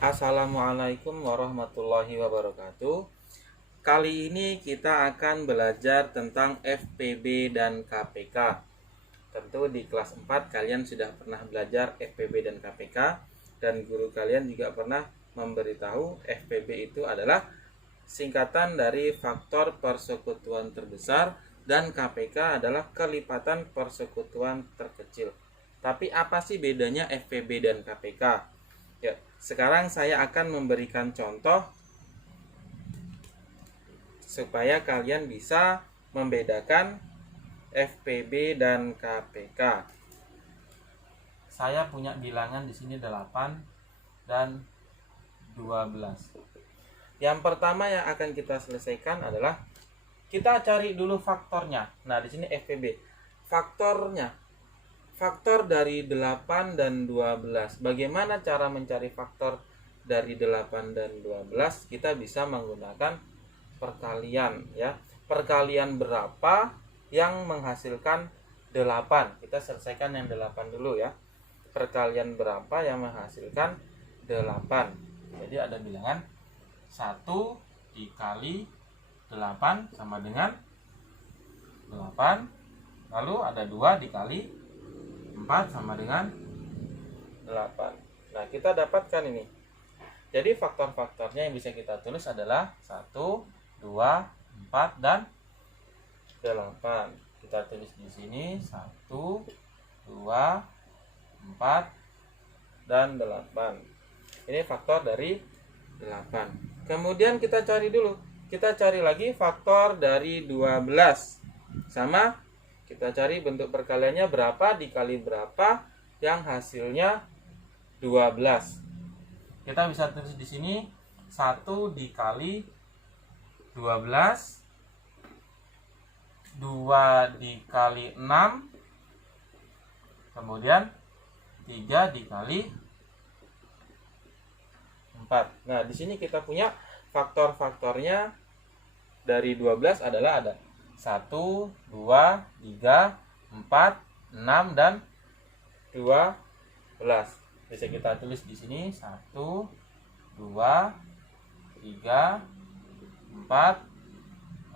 Assalamualaikum warahmatullahi wabarakatuh. Kali ini kita akan belajar tentang FPB dan KPK. Tentu di kelas 4 kalian sudah pernah belajar FPB dan KPK, dan guru kalian juga pernah memberitahu FPB itu adalah singkatan dari faktor persekutuan terbesar dan KPK adalah kelipatan persekutuan terkecil. Tapi apa sih bedanya FPB dan KPK? Ya, sekarang saya akan memberikan contoh supaya kalian bisa membedakan FPB dan KPK. Saya punya bilangan di sini 8 dan 12. Yang pertama yang akan kita selesaikan adalah kita cari dulu faktornya. Nah, di sini FPB. Faktor dari 8 dan 12. Bagaimana cara mencari faktor dari 8 dan 12? Kita bisa menggunakan perkalian, ya. Perkalian berapa yang menghasilkan 8? Kita selesaikan yang 8 dulu, ya. Perkalian berapa yang menghasilkan 8? Jadi ada bilangan 1 dikali 8 sama dengan 8. Lalu ada 2 dikali 4 sama dengan 8. Nah, kita dapatkan ini. Jadi faktor-faktornya yang bisa kita tulis adalah 1, 2, 4, dan 8. Kita tulis di sini 1, 2, 4, dan 8. Ini faktor dari 8. Kemudian kita cari dulu. Kita cari lagi faktor dari 12. Sama, kita cari bentuk perkaliannya berapa dikali berapa yang hasilnya 12. Kita bisa tulis di sini 1 dikali 12, 2 dikali 6, kemudian 3 dikali 4. Nah, di sini kita punya faktor-faktornya dari 12 adalah ada 1, 2, 3, 4, 6, dan 12. Bisa kita tulis di sini 1, 2, 3, 4,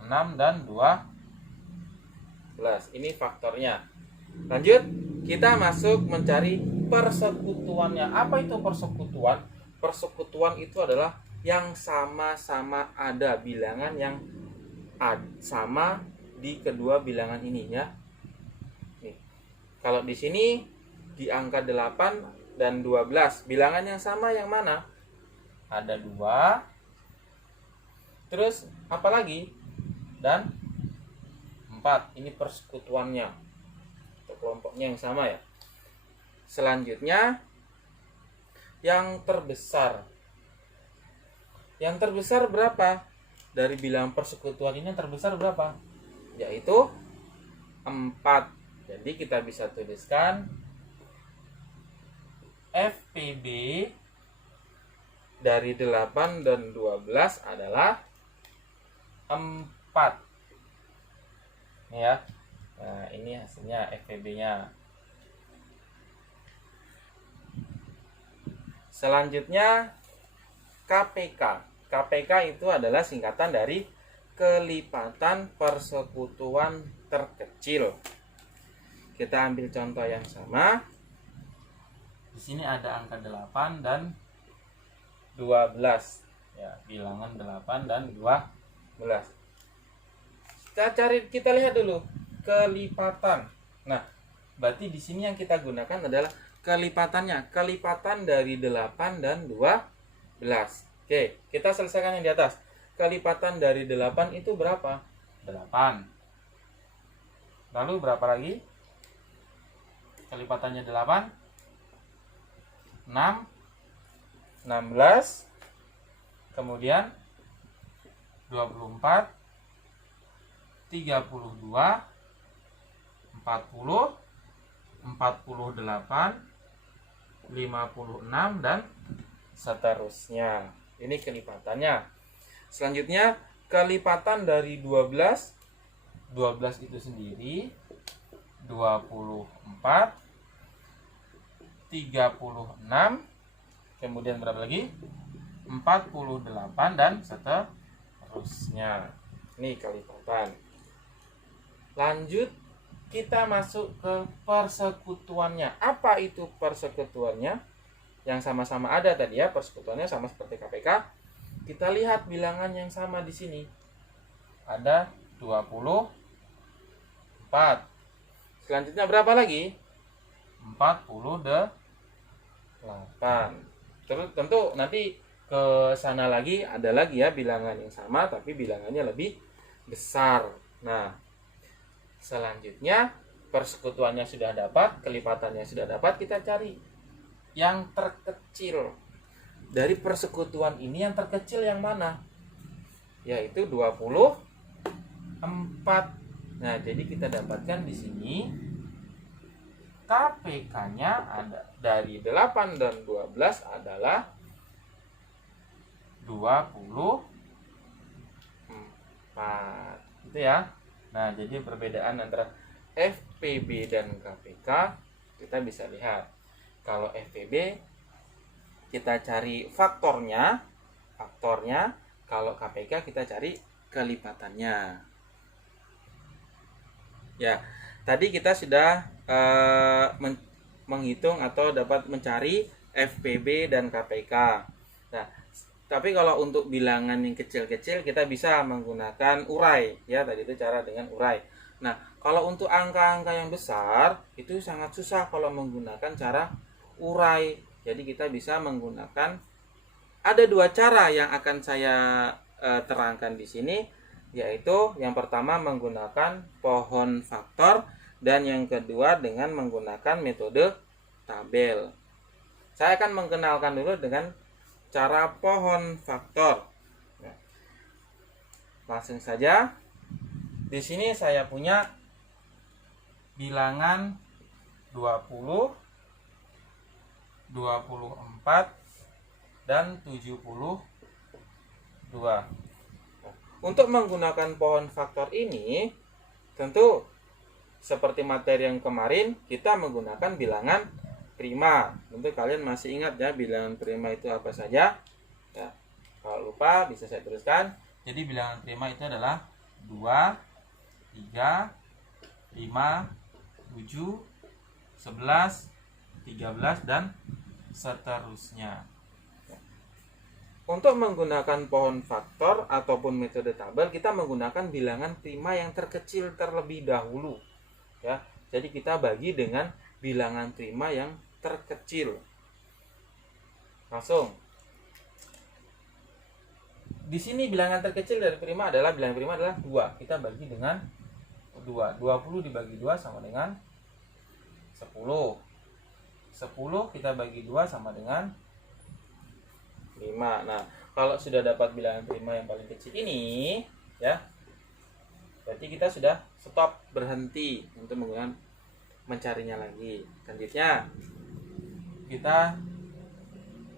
6, dan 12. Ini faktornya. Lanjut, kita masuk mencari persekutuannya. Apa itu persekutuan? Persekutuan itu adalah yang sama-sama ada, bilangan yang sama di kedua bilangan ini, ya. Nih. Kalau di sini di angka 8 dan 12, bilangan yang sama yang mana? Ada 2. Terus apa lagi? Dan 4. Ini persekutuannya. Untuk kelompoknya yang sama, ya. Selanjutnya yang terbesar. Yang terbesar berapa? Dari bilangan persekutuan ini yang terbesar berapa? Yaitu 4. Jadi kita bisa tuliskan FPB dari 8 dan 12 adalah 4. Ini, ya. Nah, ini hasilnya FPB-nya. Selanjutnya KPK. KPK itu adalah singkatan dari kelipatan persekutuan terkecil. Kita ambil contoh yang sama. Di sini ada angka 8 dan 12. Ya, bilangan 8 dan 12. Kita lihat dulu kelipatan. Nah, berarti di sini yang kita gunakan adalah kelipatannya. Kelipatan dari 8 dan 12. Oke, kita selesaikan yang di atas. Kelipatan dari 8 itu berapa? 8. Lalu berapa lagi? Kelipatannya 8. 6. 16. Kemudian 24. 32. 40. 48. 56 dan seterusnya. Ini kelipatannya. Selanjutnya kelipatan dari 12. 12 itu sendiri 24, 36, kemudian berapa lagi? 48 dan seterusnya. Ini kelipatan. Lanjut, kita masuk ke persekutuannya. Apa itu persekutuannya? Yang sama-sama ada tadi ya, persekutuannya sama seperti KPK. Kita lihat bilangan yang sama di sini. Ada 24. Selanjutnya berapa lagi? 48. Terus tentu nanti ke sana lagi ada lagi ya bilangan yang sama tapi bilangannya lebih besar. Nah, selanjutnya persekutuannya sudah dapat, kelipatannya sudah dapat, kita cari yang terkecil. Dari persekutuan ini yang terkecil yang mana? Yaitu 24. Nah, jadi kita dapatkan di sini KPK-nya ada dari 8 dan 12 adalah 24. Gitu ya. Nah, jadi perbedaan antara FPB dan KPK kita bisa lihat. Kalau FPB kita cari faktornya, kalau KPK kita cari kelipatannya. Ya, tadi kita sudah menghitung atau dapat mencari FPB dan KPK. Nah, tapi kalau untuk bilangan yang kecil-kecil kita bisa menggunakan urai, ya tadi itu cara dengan urai. Nah, kalau untuk angka-angka yang besar itu sangat susah kalau menggunakan cara urai. Jadi kita bisa menggunakan, ada dua cara yang akan saya terangkan di sini, yaitu yang pertama menggunakan pohon faktor dan yang kedua dengan menggunakan metode tabel. Saya akan mengenalkan dulu dengan cara pohon faktor. Nah, langsung saja. Di sini saya punya bilangan 20, 24 dan 72. Untuk menggunakan pohon faktor ini, tentu seperti materi yang kemarin, kita menggunakan bilangan prima. Tentu kalian masih ingat ya bilangan prima itu apa saja. Ya, kalau lupa bisa saya teruskan. Jadi bilangan prima itu adalah 2, 3, 5, 7, 11, 13 dan seterusnya. Untuk menggunakan pohon faktor ataupun metode tabel, kita menggunakan bilangan prima yang terkecil terlebih dahulu. Ya, jadi kita bagi dengan bilangan prima yang terkecil. Langsung. Di sini bilangan terkecil dari prima adalah 2. Kita bagi dengan 2. 20 dibagi 2 sama dengan 10. 10 kita bagi 2 sama dengan 5. Nah, kalau sudah dapat bilangan prima yang paling kecil ini, ya, berarti kita sudah stop, berhenti untuk menggunakan mencarinya lagi. Selanjutnya kita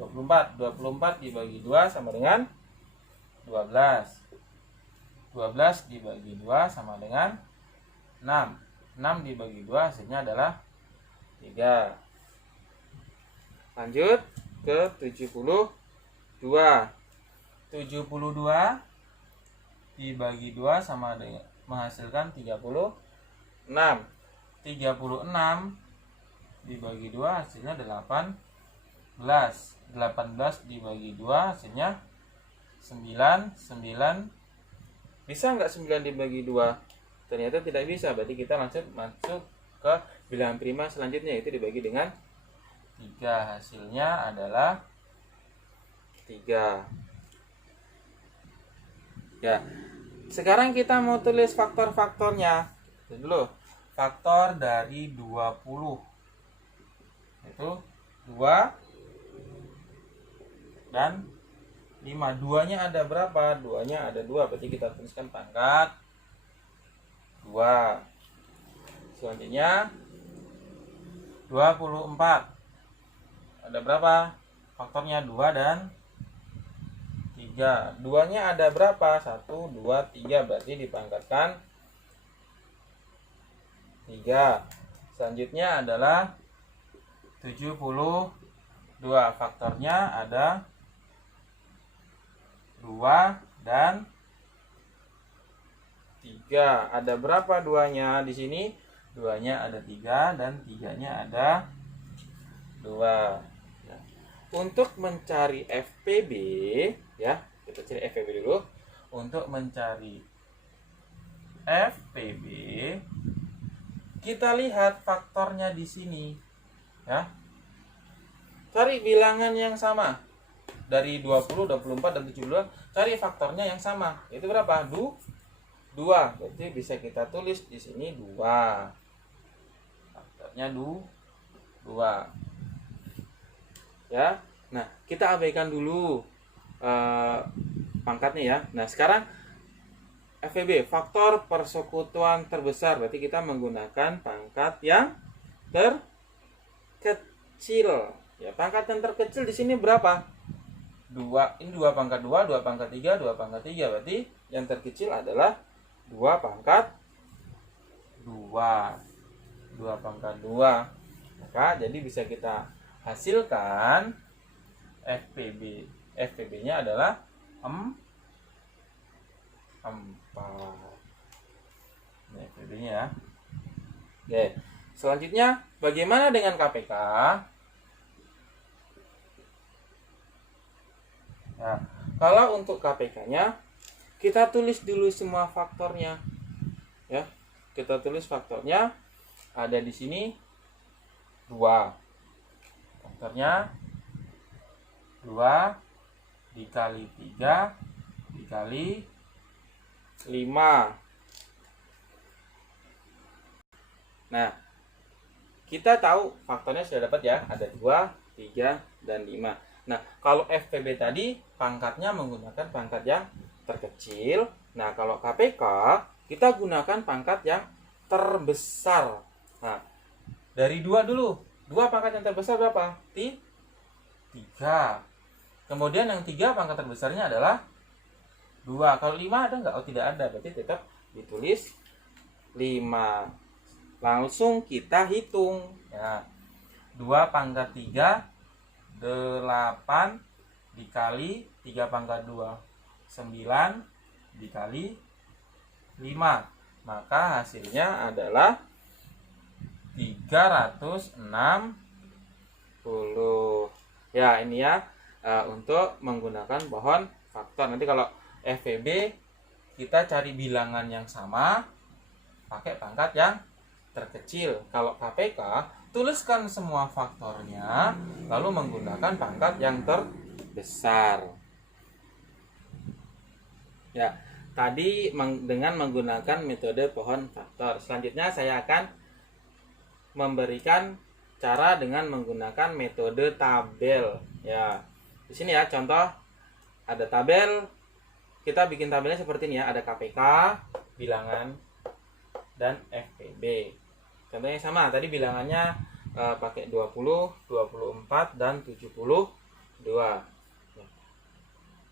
24 dibagi 2 sama dengan 12. 12 dibagi 2 sama dengan 6. 6 dibagi 2 hasilnya adalah 3. Lanjut ke 72. 72 dibagi 2 sama dengan menghasilkan 36. 36 dibagi 2 hasilnya 18. 18 dibagi 2 hasilnya 9. 9 bisa nggak 9 dibagi 2? Ternyata tidak bisa. Berarti kita langsung masuk ke bilangan prima selanjutnya, yaitu dibagi dengan 3. Hasilnya adalah 3. Ya. Sekarang kita mau tulis faktor-faktornya. Dulu. Faktor dari 20. Itu 2 dan 5. 2-nya ada berapa? 2-nya ada 2. Berarti kita tuliskan pangkat 2. Selanjutnya 24. Ada berapa? Faktornya 2 dan 3. 2-nya ada berapa? 1, 2, 3. Berarti dipangkatkan 3. Selanjutnya adalah 72. Faktornya ada 2 dan 3. Ada berapa duanya di sini? Duanya ada 3 dan 3-nya ada 2. Nah, untuk mencari FPB ya, kita cari FPB dulu. Untuk mencari FPB, kita lihat faktornya di sini ya. Cari bilangan yang sama. Dari 20, 24 dan 72, cari faktornya yang sama. Itu berapa? 2. Berarti bisa kita tulis di sini 2. Faktornya 2. Ya. Nah, kita abaikan dulu pangkatnya ya. Nah, sekarang FPB, faktor persekutuan terbesar. Berarti kita menggunakan pangkat yang terkecil. Ya, pangkat yang terkecil di sini berapa? 2. Ini 2 pangkat 2, 2 pangkat 3, 2 pangkat 3. Berarti yang terkecil adalah 2 pangkat 2. 2 pangkat 2. Maka jadi bisa kita hasilkan FPB. FPB-nya adalah 4. Ini FPB-nya ya. Oke. Selanjutnya, bagaimana dengan KPK? Nah, kalau untuk KPK-nya, kita tulis dulu semua faktornya. Ya, kita tulis faktornya. Ada di sini 2. Faktornya 2 dikali 3 dikali 5. Nah, kita tahu faktornya sudah dapat ya. Ada 2, 3, dan 5. Nah, kalau FPB tadi pangkatnya menggunakan pangkat yang terkecil. Nah, kalau KPK kita gunakan pangkat yang terbesar. Nah, dari 2 dulu. 2 pangkat yang terbesar berapa? 3. Kemudian yang 3 pangkat terbesarnya adalah 2. Kalau 5 ada nggak? Oh, tidak ada. Berarti tetap ditulis 5. Langsung kita hitung ya. 2 pangkat 3 8 dikali 3 pangkat 2 9 dikali 5. Maka hasilnya adalah 360. Ya, ini ya untuk menggunakan pohon faktor. Nanti kalau FPB kita cari bilangan yang sama pakai pangkat yang terkecil. Kalau KPK tuliskan semua faktornya lalu menggunakan pangkat yang terbesar. Ya, tadi dengan menggunakan metode pohon faktor. Selanjutnya saya akan memberikan cara dengan menggunakan metode tabel. Ya, di sini ya contoh ada tabel. Kita bikin tabelnya seperti ini ya. Ada KPK, bilangan, dan FPB. Contohnya sama, tadi bilangannya pakai 20, 24, dan 72.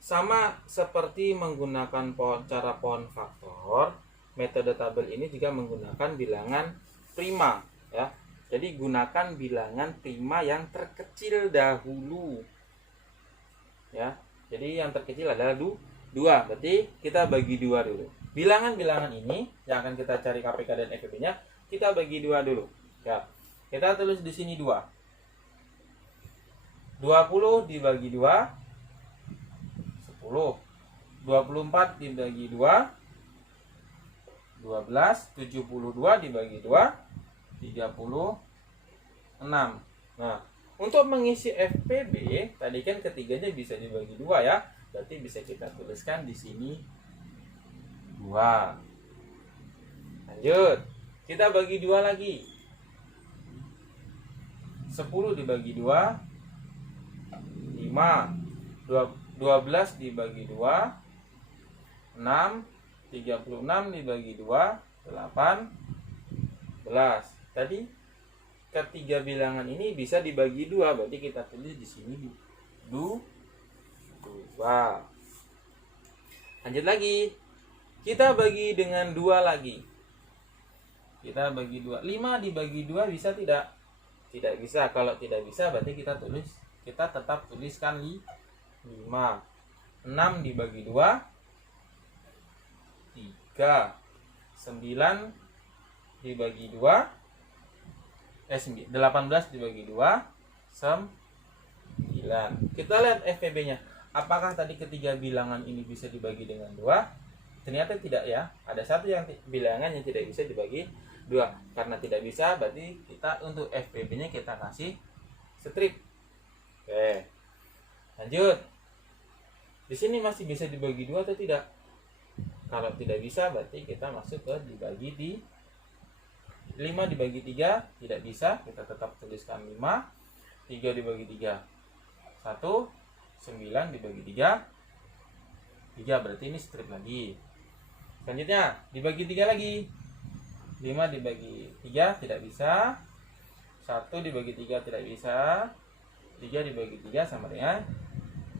Sama seperti menggunakan cara pohon faktor, metode tabel ini juga menggunakan bilangan prima ya. Jadi gunakan bilangan prima yang terkecil dahulu. Ya. Jadi yang terkecil adalah 2. Berarti kita bagi 2 dulu. Bilangan-bilangan ini yang akan kita cari KPK dan FPB-nya, kita bagi 2 dulu. Ya. Kita tulis di sini 2. 20 dibagi 2 10. 24 dibagi 2 12. 72 dibagi 2 36. Nah, untuk mengisi FPB tadi kan ketiganya bisa dibagi 2 ya. Berarti bisa kita tuliskan di sini 2. Lanjut. Kita bagi 2 lagi. 10 dibagi 2 5. 12 dibagi 2 6. 36 dibagi 2 18. Tadi ketiga bilangan ini bisa dibagi 2, berarti kita tulis di sini 2. Lanjut lagi. Kita bagi dengan 2 lagi. Kita bagi 2. 5 dibagi 2 bisa tidak? Tidak bisa. Kalau tidak bisa berarti kita tetap tuliskan 5. 6 6 dibagi 2 3. 9 dibagi 2 18 dibagi 2 9. Kita lihat FPB-nya. Apakah tadi ketiga bilangan ini bisa dibagi dengan 2? Ternyata tidak ya. Ada satu yang bilangan yang tidak bisa dibagi 2. Karena tidak bisa, berarti kita untuk FPB-nya kita kasih strip. Oke. Lanjut. Di sini masih bisa dibagi 2 atau tidak? Kalau tidak bisa, berarti kita masuk ke dibagi di 5 dibagi 3 tidak bisa, kita tetap tuliskan 5. 3 dibagi 3 1. 9 dibagi 3 3, berarti ini strip lagi. Selanjutnya dibagi 3 lagi. 5 dibagi 3 tidak bisa. 1 dibagi 3 tidak bisa. 3 dibagi 3 sama dengan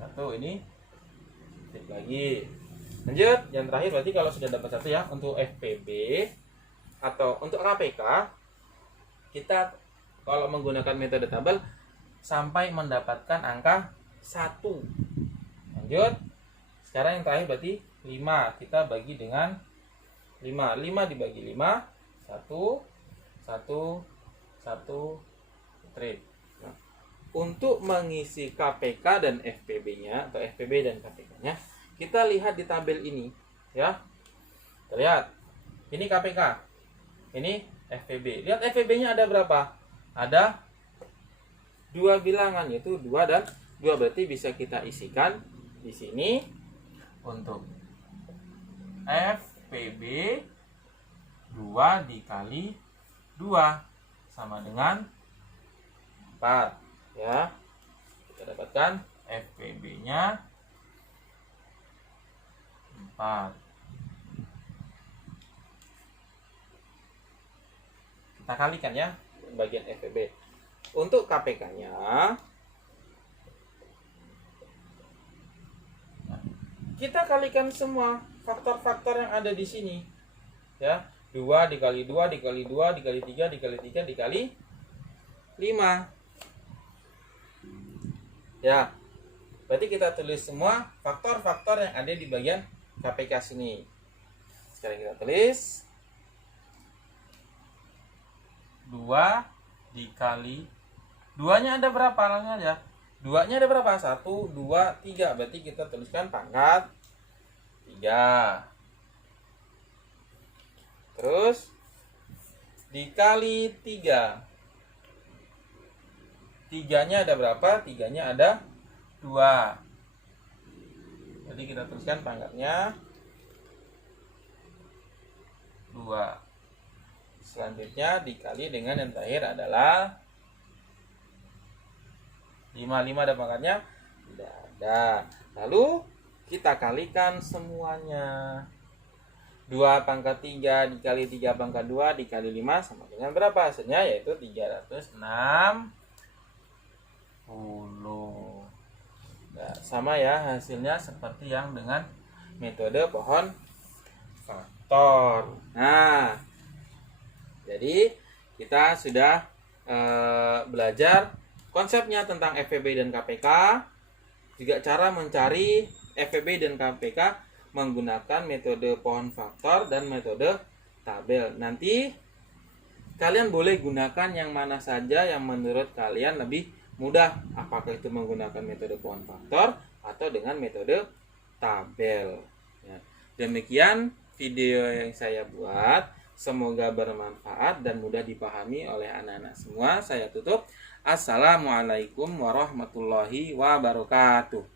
1. Ini strip lagi. Lanjut, yang terakhir berarti kalau sudah dapat 1 ya, untuk FPB atau untuk KPK, kita kalau menggunakan metode tabel sampai mendapatkan angka 1. Lanjut, sekarang yang terakhir berarti 5, kita bagi dengan 5. 5 dibagi 5 1 1 1 strip. Nah, untuk mengisi KPK dan FPB-nya atau FPB dan KPK-nya, kita lihat di tabel ini ya. Kita lihat. Ini KPK. Ini FPB. Lihat FPB-nya ada berapa? Ada 2 bilangan, yaitu 2 dan 2. Berarti bisa kita isikan di sini untuk FPB 2 dikali 2 sama dengan 4 ya. Kita dapatkan FPB-nya 4. Kita kalikan ya bagian FPB. Untuk KPK-nya kita kalikan semua faktor-faktor yang ada di sini ya. 2 dikali 2 dikali 2 dikali 3 dikali 3 dikali 5 ya. Berarti kita tulis semua faktor-faktor yang ada di bagian KPK sini. Sekarang kita tulis 2 dikali 2-nya ada berapa? Langsung aja. 2-nya ada berapa? 1, 2, 3. Berarti kita tuliskan pangkat 3. Terus dikali 3. 3-nya ada berapa? 3-nya ada 2. Jadi kita tuliskan pangkatnya 2. Selanjutnya dikali dengan yang terakhir adalah 5. 5 ada pangkatnya? Tidak ada. Lalu kita kalikan semuanya. 2 pangkat 3 dikali 3 pangkat 2 dikali 5 sama dengan berapa? Hasilnya yaitu 360. Nah, sama ya hasilnya seperti yang dengan metode pohon faktor. Nah, jadi kita sudah belajar konsepnya tentang FPB dan KPK, juga cara mencari FPB dan KPK menggunakan metode pohon faktor dan metode tabel. Nanti kalian boleh gunakan yang mana saja yang menurut kalian lebih mudah, apakah itu menggunakan metode pohon faktor atau dengan metode tabel ya. Demikian video yang saya buat, semoga bermanfaat dan mudah dipahami oleh anak-anak semua. Saya tutup. Assalamualaikum warahmatullahi wabarakatuh.